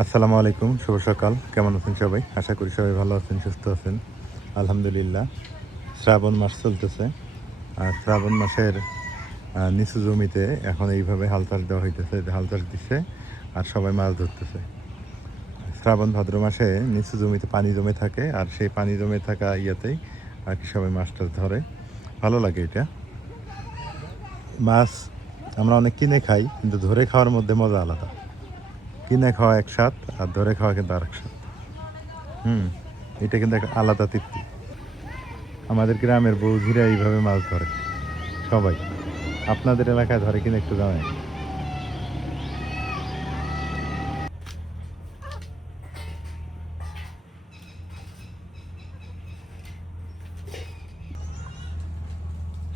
আসসালামু আলাইকুম, শুভ সকাল। কেমন আছেন সবাই? আশা করি সবাই ভালো আছেন, সুস্থ আছেন। আলহামদুলিল্লাহ। শ্রাবণ মাস চলতেছে। আর শ্রাবণ মাসের নিচু জমিতে এখন এইভাবে হাল চাষ দেওয়া হইতেছে, হাল চাষ দিচ্ছে আর সবাই মাছ ধরতেছে। শ্রাবণ ভাদ্র মাসে নিচু জমিতে পানি জমে থাকে আর সেই পানি জমে থাকা ইয়েতেই আর কি সবাই মাছ টাছ ধরে। ভালো লাগে এটা। মাছ আমরা অনেক কিনে খাই, কিন্তু ধরে খাওয়ার মধ্যে মজা আলাদা। কিনে খাওয়া এক স্বাদ আর ধরে খাওয়া কিন্তু আরেক স্বাদ। এটা কিন্তু একটা আলাদা তৃপ্তি। আমাদের গ্রামের বৌঝিরা এইভাবে মাছ ধরে সবাই। আপনাদের এলাকায় ধরে কিনা একটু জানেন?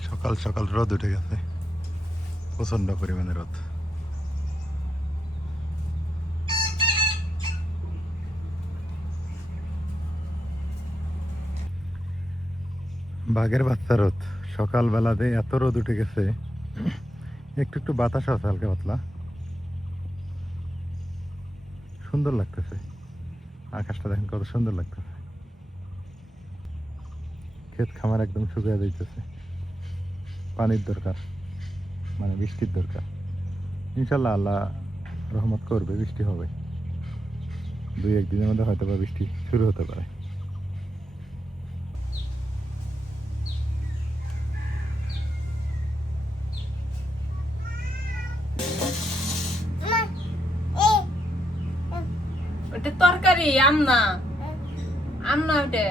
সকাল সকাল রোদ উঠে গেছে, প্রচন্ড পরিমাণে রোদ। বাঘের বাচ্চা রোদ, সকালবেলাতে এত রোদ উঠে গেছে। একটু একটু বাতাস আছে হালকা পাতলা, সুন্দর লাগতেছে। আকাশটা দেখেন কত সুন্দর লাগতেছে। ক্ষেত খামার একদম শুকিয়ে যাইতেছে। পানির দরকার, মানে বৃষ্টির দরকার। ইনশাল্লাহ আল্লাহ রহমত করবে, বৃষ্টি হবে। 2-1 দিনের মধ্যে হয়তো বা বৃষ্টি শুরু হতে পারে। ওটা তরকারি, আম না ওটা।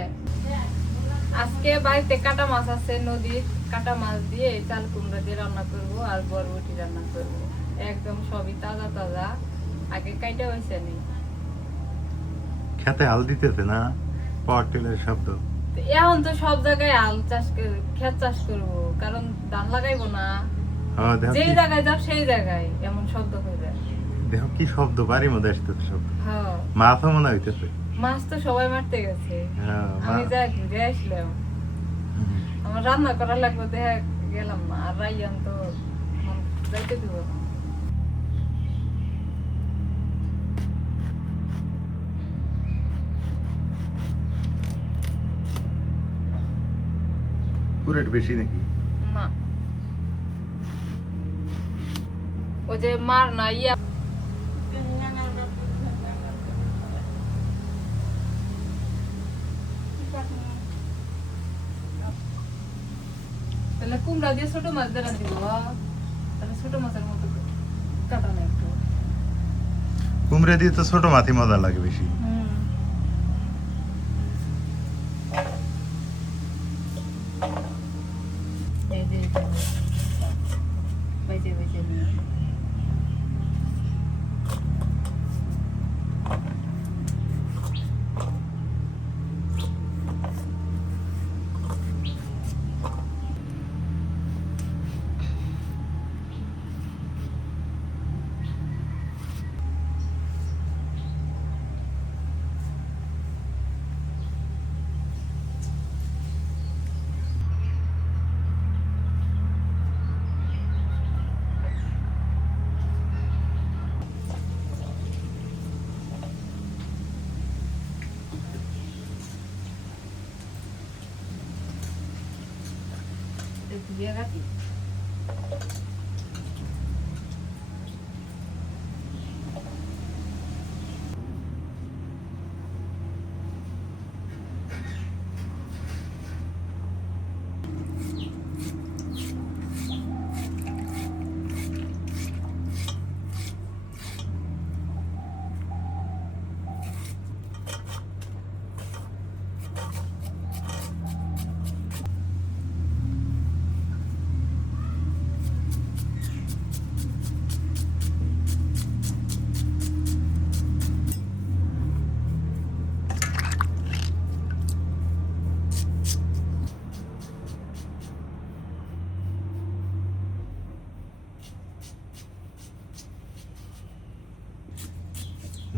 আজকে বাড়িতে কাটা মাছ আছে, নদীর কাটা মাছ দিয়ে চাল কুমড়া দিয়ে রান্না করবো আর বরবটি রান্না করবো। একদম সবই তাজা তাজা, আগে কাইটা হয়েছে নি। খেতে হাল দিতেছে না, পাওয়ার টিলারের শব্দ। এখন তো সব জায়গায় আল চাষ ক্ষেত চাষ করবো, কারণ ধান লাগাইবো না। যেই জায়গায় যাও সেই জায়গায় এমন শব্দ হয়ে যায়। দেখো কি শব্দ, বাড়ির মধ্যে আসতেছে শব্দ। হ্যাঁ, মাছও মনে হইতেছে। মাছ তো সবাই মারতে গেছে, আমি যাই ঘুরে আসলাম। আমার রান্না করা লাগবে, দেখা গেলাম না। আর রাইয়ান তো যাইতে দিব না। পুরেট বেশি নাকি? না, ও যে মার না ইয়া তাহলে কুমড়া দিয়ে ছোট মাছ দিয়ে রাঁধি দিব। তাহলে ছোট মাছের মতো কাটা না একটু। কুমড়ে দিয়ে তো ছোট মাছই মজা লাগে বেশি। এই যে বেঁচে বেঁচে নিয়ে দিয়ে রাখি।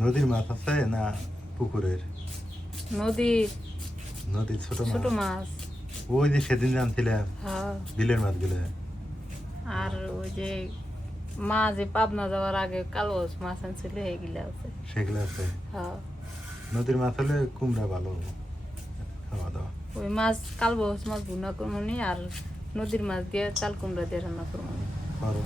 নদীর মাছ আছে না পুকুরের? নদীর নদীর ছোট ছোট মাছ। মাছ। ওই যে সেদিন জানছিলাম হ্যাঁ, বিলের মাছগুলো। আর ওই যে মা যে পাবনা যাওয়ার আগে কালো মাছ আনছিল এগুলা আছে। সেগুলো আছে। হ্যাঁ নদীর মাছ হলে কুমড়া ভালো খাওয়া দাওয়া। ওই মাছ কালবস মাছ ভুনা করবো নি, আর নদীর মাছ দিয়ে চাল কুমড়া দিয়ে রান্না করবো নি। করো।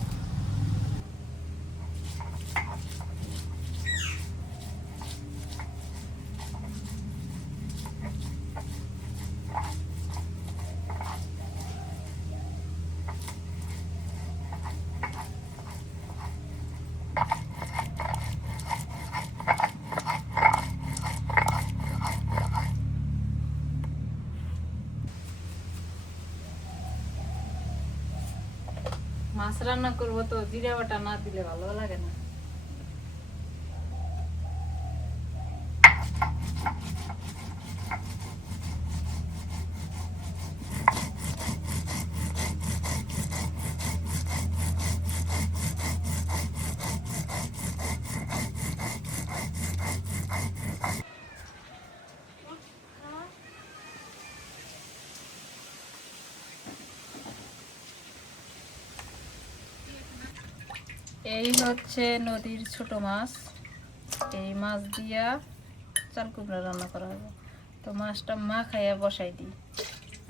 মাছ রান্না করবো তো জিরা বাটা না দিলে ভালো লাগে না। এই হচ্ছে নদীর ছোট মাছ, এই মাছ দিয়া চাল কুমড়া রান্না করা হবে। তো মাছটা মা খাইয়া বসাই দিই,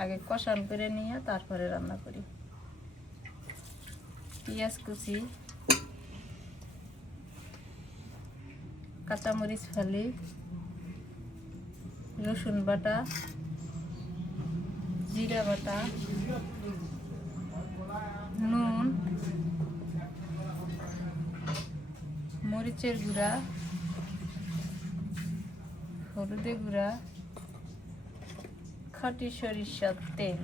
আগে কষান করে নিয়ে তারপরে রান্না করি। পেঁয়াজ কুচি, কাঁচামরিচ ফালি, রসুন বাটা, জিরা বাটা, নুন, মরিচের গুঁড়া, হলুদের গুঁড়া, খাঁটি সরিষার তেল।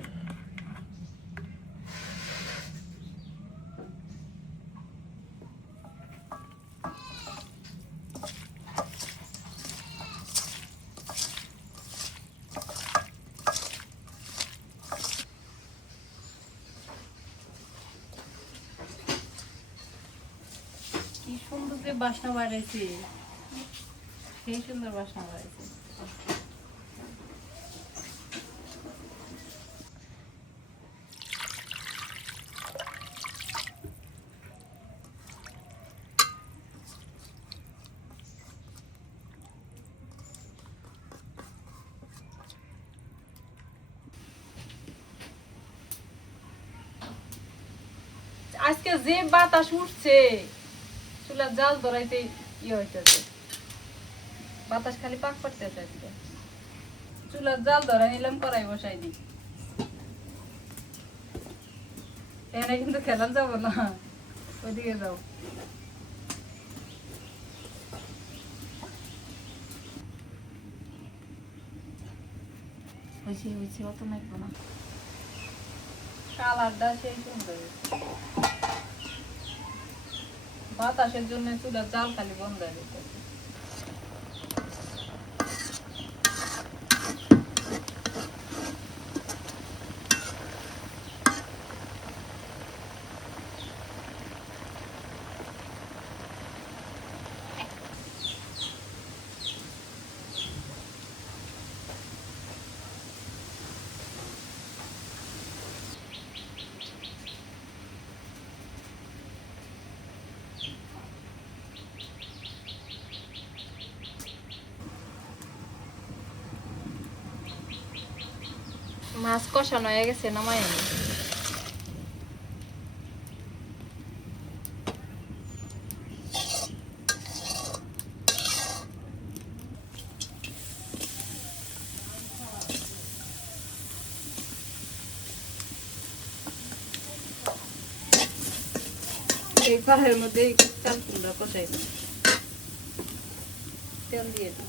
কি সুন্দর যে বাসনা বাড়াইছে, সেই সুন্দর বাসনা বাড়াইছে। আজকে যে বাতাস উঠছে, চুলার জাল ধরাইতে ইয়ে হইতেছে, বাতাস খালি পাক করতেছে। আজকে চুলার জাল ধরা নিলাম, কড়াই বসাই দিই। এখানে কিন্তু খেলান যাবো না, ওইদিকে যাও। হয়েছে হয়েছে, অত নাকবো না। কালারটা সেই সুন্দর, বাতাসের জন্য চুলার জাল খালি বন্ধ হয়ে যেতেছে। মাছ কষানো হয়ে গেছে, নামাই আনি। এই কড়াইয়ের মধ্যে চাল কুমড়া কষাই দিই, তেল দিয়ে দিই।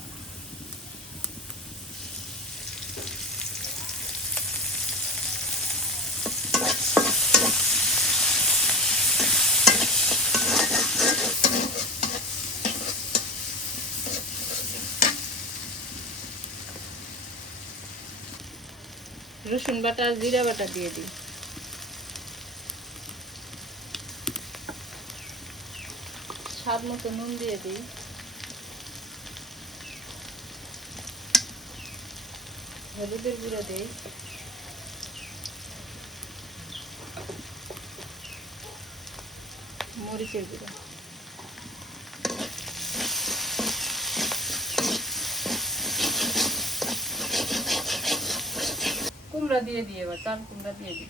রসুন বাটা আর জিরা বাটা দিয়ে দিই। স্বাদ মতো নুন দিয়ে দিই। হলুদের গুঁড়া দিই। মরিচের গুঁড়া, কুমড়া দিয়ে দিই, এবার চাল কুমড়া দিয়ে দিই।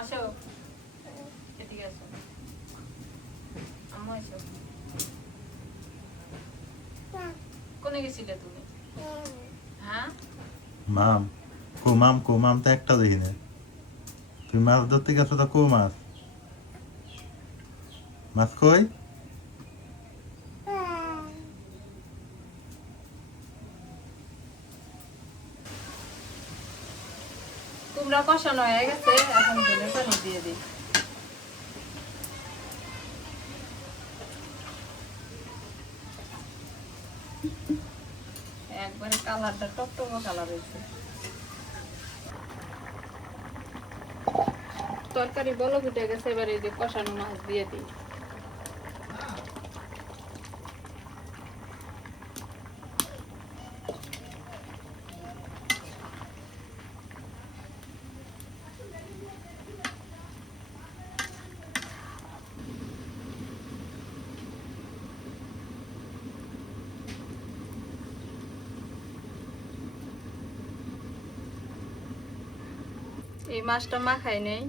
আসো, এদিকে আসো, আম্মু আসো। কোনে গেছিলে তুমি? হ্যাঁ, মাম তো একটা দেখি না। তুমি মাছ ধরতে গেছো, তো মাছ মাছ কই? কুমড়া কষানো হয়ে গেছে, এখন ঝোলের পানি দিয়ে দিই। একবারে কালারটা টকটকে কালার হয়েছে। তরকারি বলো ফুটে গেছে, এবার এই যে কষানো মাছ দিয়ে দিই। এই মাছটা মাখাই নেই,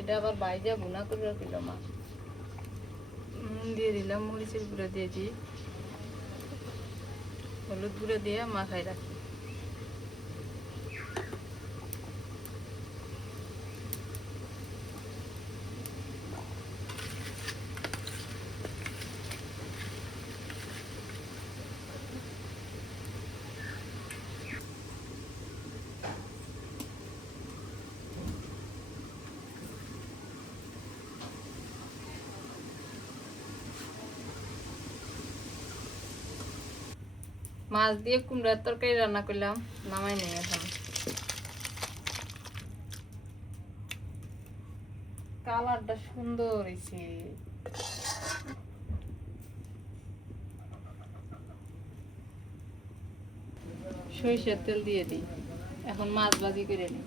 এটা আবার বাইজা ভুনা করে রাখিল মাছ। দিয়ে দিলাম, মরিচের গুঁড়ো দিয়ে দিই, হলুদ গুঁড়ো দিয়ে মাখাই রাখি। মাছ দিয়ে কুমড়ার তরকারি রান্না করলাম, নামাই নেই এখন। কালারটা সুন্দর হয়েছে। সরিষার তেল দিয়ে দিই, এখন মাছ ভাজি করে নিই।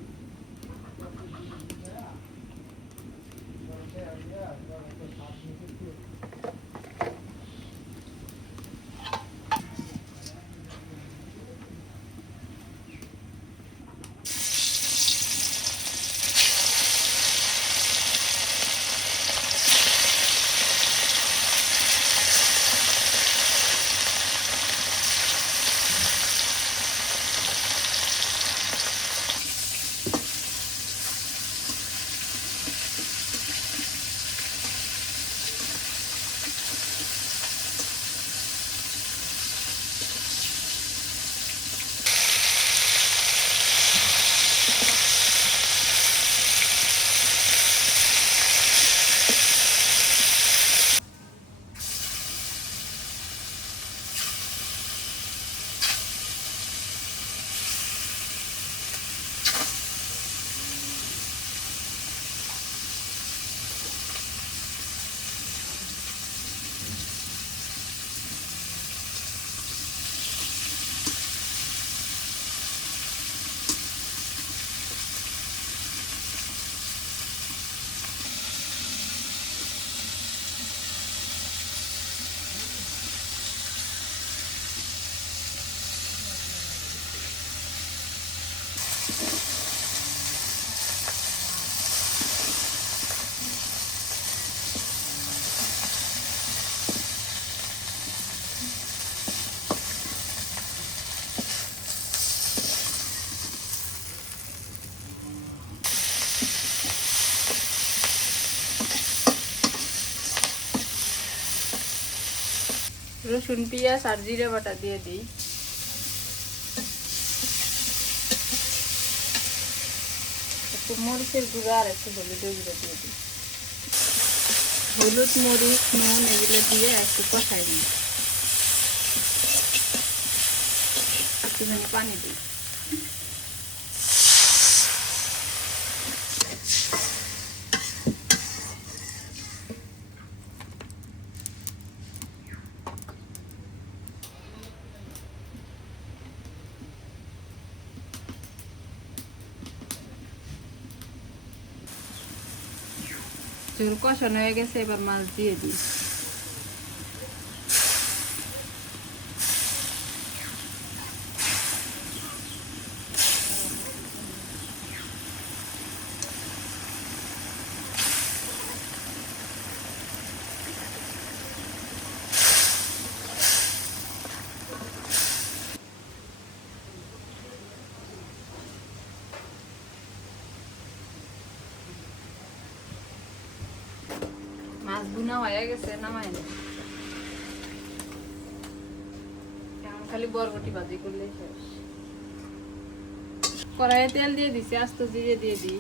রসুন পেঁয়াজ আর জিরে বাটা দিয়ে দিই। একটু মরিচের গুঁড়া আর একটু হলুদের গুঁড়া দিয়ে দিই। হলুদ, মরিচ, নুন এগুলো দিয়ে একটু কষাই দিই। একটুখানি পানি দিই। ঝোল কষানো হয়ে গেছে, এবার মাছ দিয়ে দিই। মাছ ভুনা হয়ে গেছে, নামাই না। এখন খালি বরবটি ভাজি করলে শেষ। কড়াইয়ে তেল দিয়ে দিছি, আস্ত জিরে দিয়ে দিই।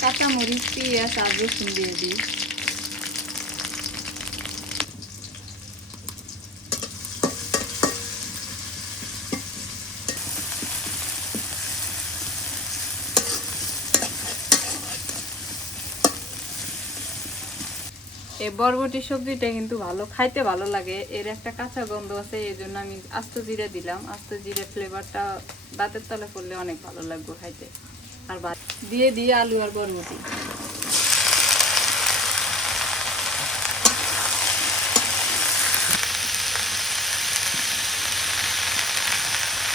কাঁচা মরিচ, পেঁয়াজ আর রসুন দিয়ে দিই। এই বরবটি সবজিটা কিন্তু ভালো খাইতে, ভালো লাগে। এর একটা কাঁচা গন্ধ আছে, এই জন্য আমি আস্ত জিরা দিলাম। আস্ত জিরে ফ্লেভারটা দাঁতের তলে পড়লে অনেক ভালো লাগবে খাইতে। আর দিয়ে দিই আলু আর বরবটি।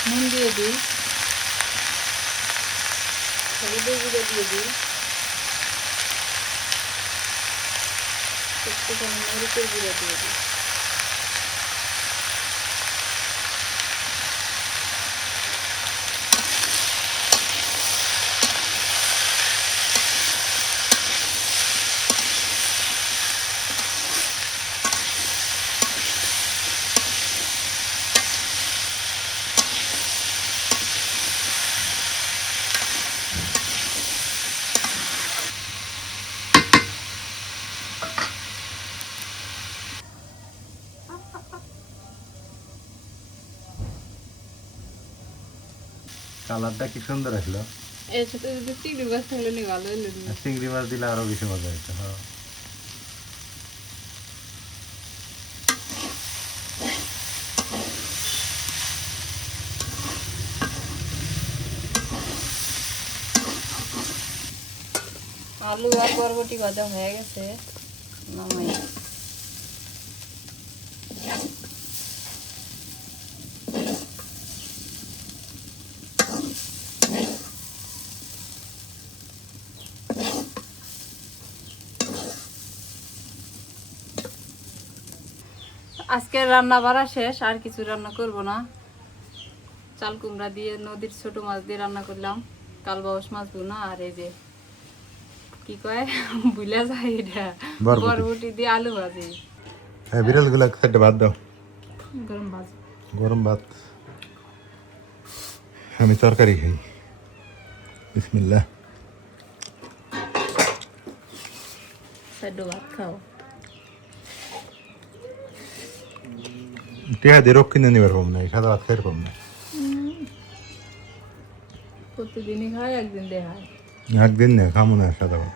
নুন দিয়ে দিই, হলুদের গুঁড়ো দিয়ে দিই, একটুখানি মরিচের গুঁড়ো দিয়ে দিই। কালারটা কি সুন্দর আসলো। এর সাথে যদি চিংড়ি মাছ থাকলে নি ভালো হইলো নি। চিংড়ি মাছ দিলে আরো বেশি মজা হইতো। হ্যাঁ, আলু আর বরবটি ভাজা হয়ে গেছে, নামাই। আজকের রান্না বাড়া শেষ, আর কিছু রান্না করব না। চাল কুমড়া দিয়ে নদীর ছোট মাছ দিয়ে রান্না করলাম, কালবাউস মাছ ভুনা, আর এই যে কি কয় বুলা যায় এটা, বরবটি দিয়ে আলু ভাজি। হ্যাঁ, বিড়াল গুলা একটা ভাত দাও, গরম ভাত। গরম ভাত। আমি তরকারি খাই। বিসমিল্লাহ। ভাত খাও। টিয়া দিয়ে রোগ কিনে নিবার পাম না, সাদা ভাত খাইতে পাম না। প্রতিদিনই খাই, একদিন দেখায়। একদিন না খামো না সাদা ভাত,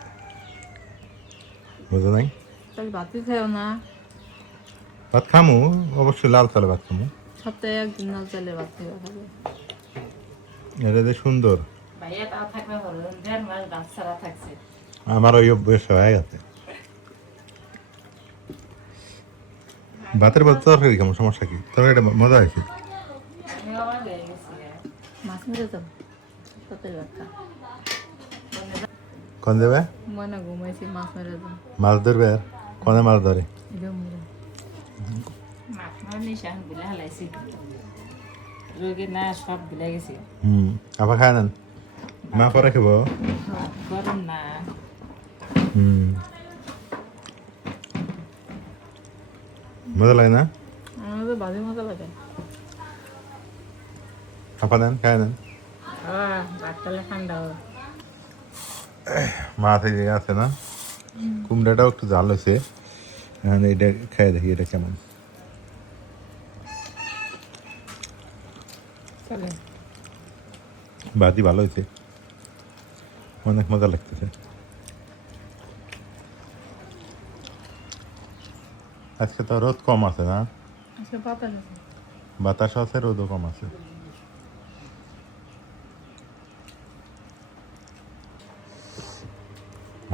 বুঝো নাই? তাহলে ভাতই খাও না? ভাত খামো অবশ্যই, লাল চালে ভাত খামো। সপ্তাহে একদিন লাল চালের ভাত খাবে। এটা যে সুন্দর। ভাইয়া তা থাকবে ভালো, 1.5 মাস ভাত ছাড়া থাকছে। আমার ওই অভ্যেস হয়ে গেছে। ভাতের বলতে তরকারি কেমন, সমস্যা কি? তরকারিটা মজা হয়েছে। মাছ মেরে যাবো, সত্যি কথা। কোন দেবে? মনে ঘুমাইছি, মাছ মেরে যাবো। মাছ ধরবে? আর কোনে মাছ ধরে? মাছ মার নিশান গুলা হালাইছি, রোগে না সব গুলা গেছি। আবার খায় নেন, মা পরে খাবো। গরম না। মজা লাগে না? আমার তো ভালোই মজা লাগে। আপা নেন, খায় নেন। ভাতটালে ঠান্ডা হবে। মাছ এই জায়গায় আছে না? কুমড়াটাও একটু জাল হয়েছে। এখন এটা খেয়ে দেখি এটা কেমন। চলে। ভাজি ভালো হয়েছে, অনেক মজা লাগতেছে। আজকে তো রোদ কম আছে না? আজকে বাতাস আছে। বাতাস আছে, রোদও কম আছে।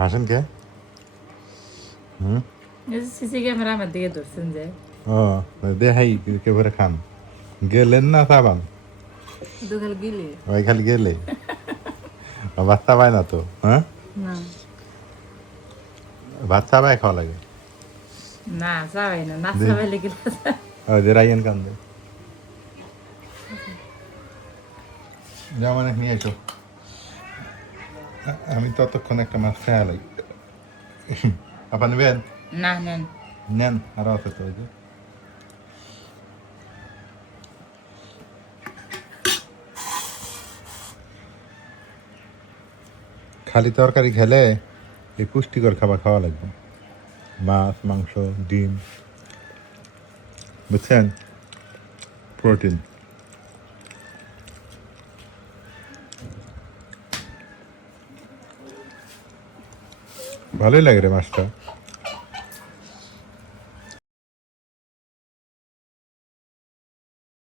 হাসেন কে? এই যে সিসি ক্যামেরা আমার দিকে ধরছেন যে। ও দেখাই কে ভরে খান। গেলেন না সাবান? দুগাল গিলে। ওই খালি গেলে ভাত চাবায় না তো? হ্যাঁ, না ভাত চাবায় খাওয়া লাগে। না চাবাই না, না দে। চাবাইলে গেলে ওই যে রাইয়ান কান্দে। যেমন নিয়ে এসো, আমি ততক্ষণ একটা মাছ খাওয়া লাগি। আপা নেবেন? না নেন। নেন, আরো আছে তো। ওই যে খালি তরকারি খেলে এই পুষ্টিকর খাবার খাওয়া লাগবে। মাছ, মাংস, ডিম, বুঝছেন? প্রোটিন। ভালোই লাগে রে মাছটা।